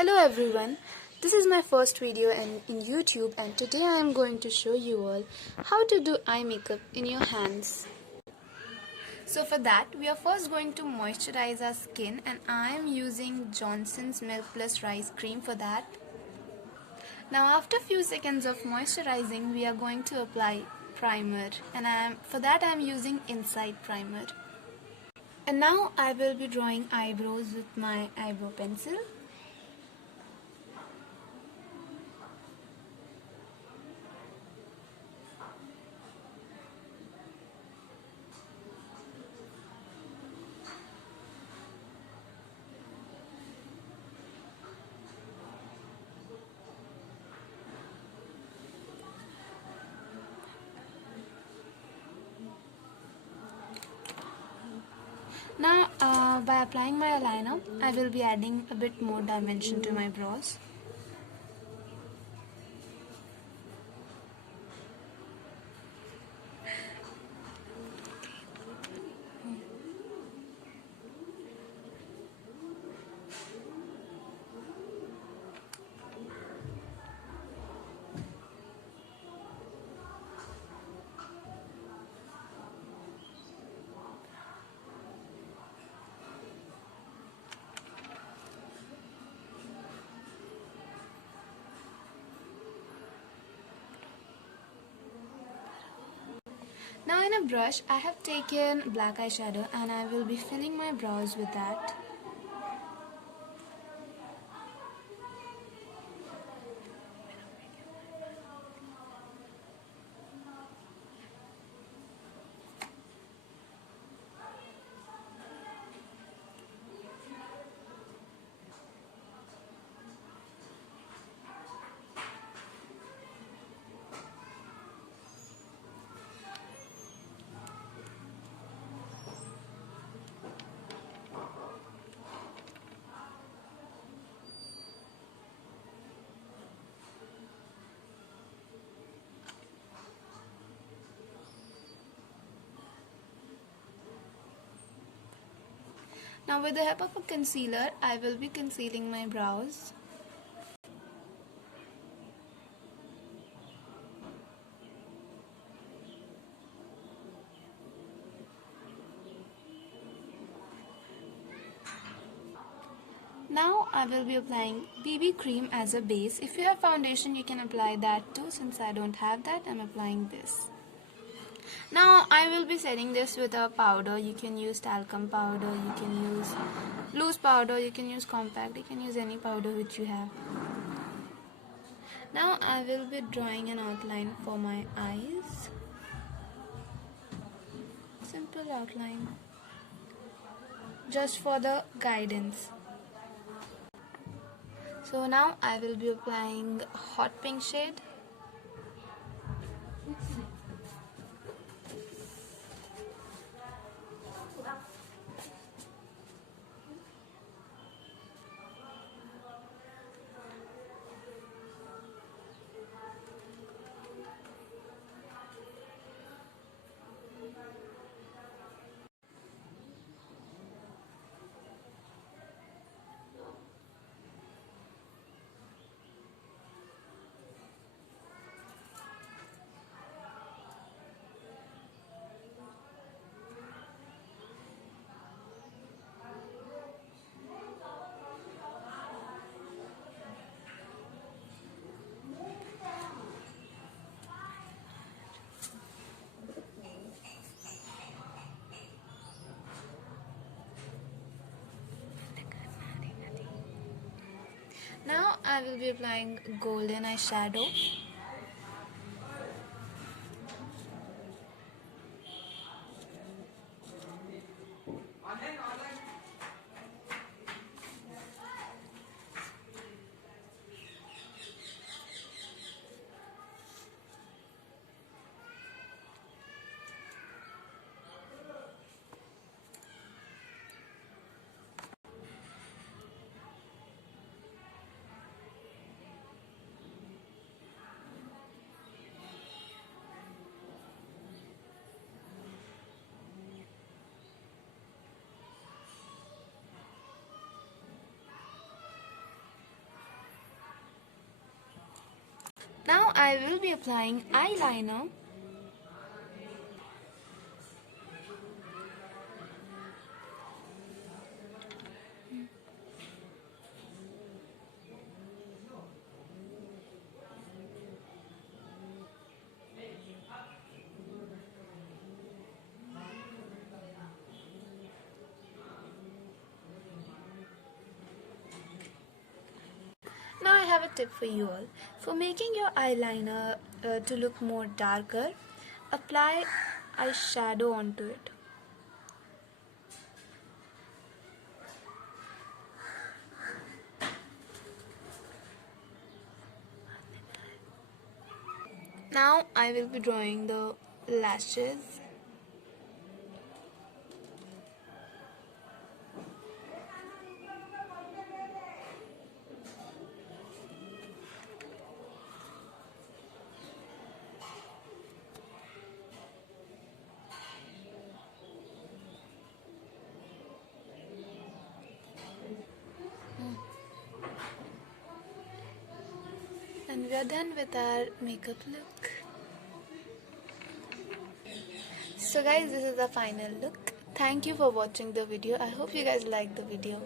Hello everyone, this is my first video in YouTube and today I am going to show you all how to do eye makeup in your hands. So for that we are first going to moisturize our skin and I am using Johnson's Milk Plus Rice Cream for that. Now after few seconds of moisturizing we are going to apply primer and for that I am using Inside Primer. And now I will be drawing eyebrows with my eyebrow pencil. Now by applying my eyeliner, I will be adding a bit more dimension to my brows. Now in a brush, I have taken black eyeshadow and I will be filling my brows with that. Now with the help of a concealer, I will be concealing my brows. Now I will be applying BB cream as a base. If you have foundation, you can apply that too. Since I don't have that, I'm applying this. Now I will be setting this with a powder. You can use talcum powder, you can use loose powder, you can use compact, you can use any powder which you have. Now I will be drawing an outline for my eyes. Simple outline. Just for the guidance. So now I will be applying hot pink shade. Now I will be applying golden eyeshadow. Now I will be applying eyeliner. Now I have a tip for you all. For making your eyeliner to look more darker, apply eyeshadow onto it. Now I will be drawing the lashes. And we are done with our makeup look. So guys, this is the final look. Thank you for watching the video. I hope you guys liked the video.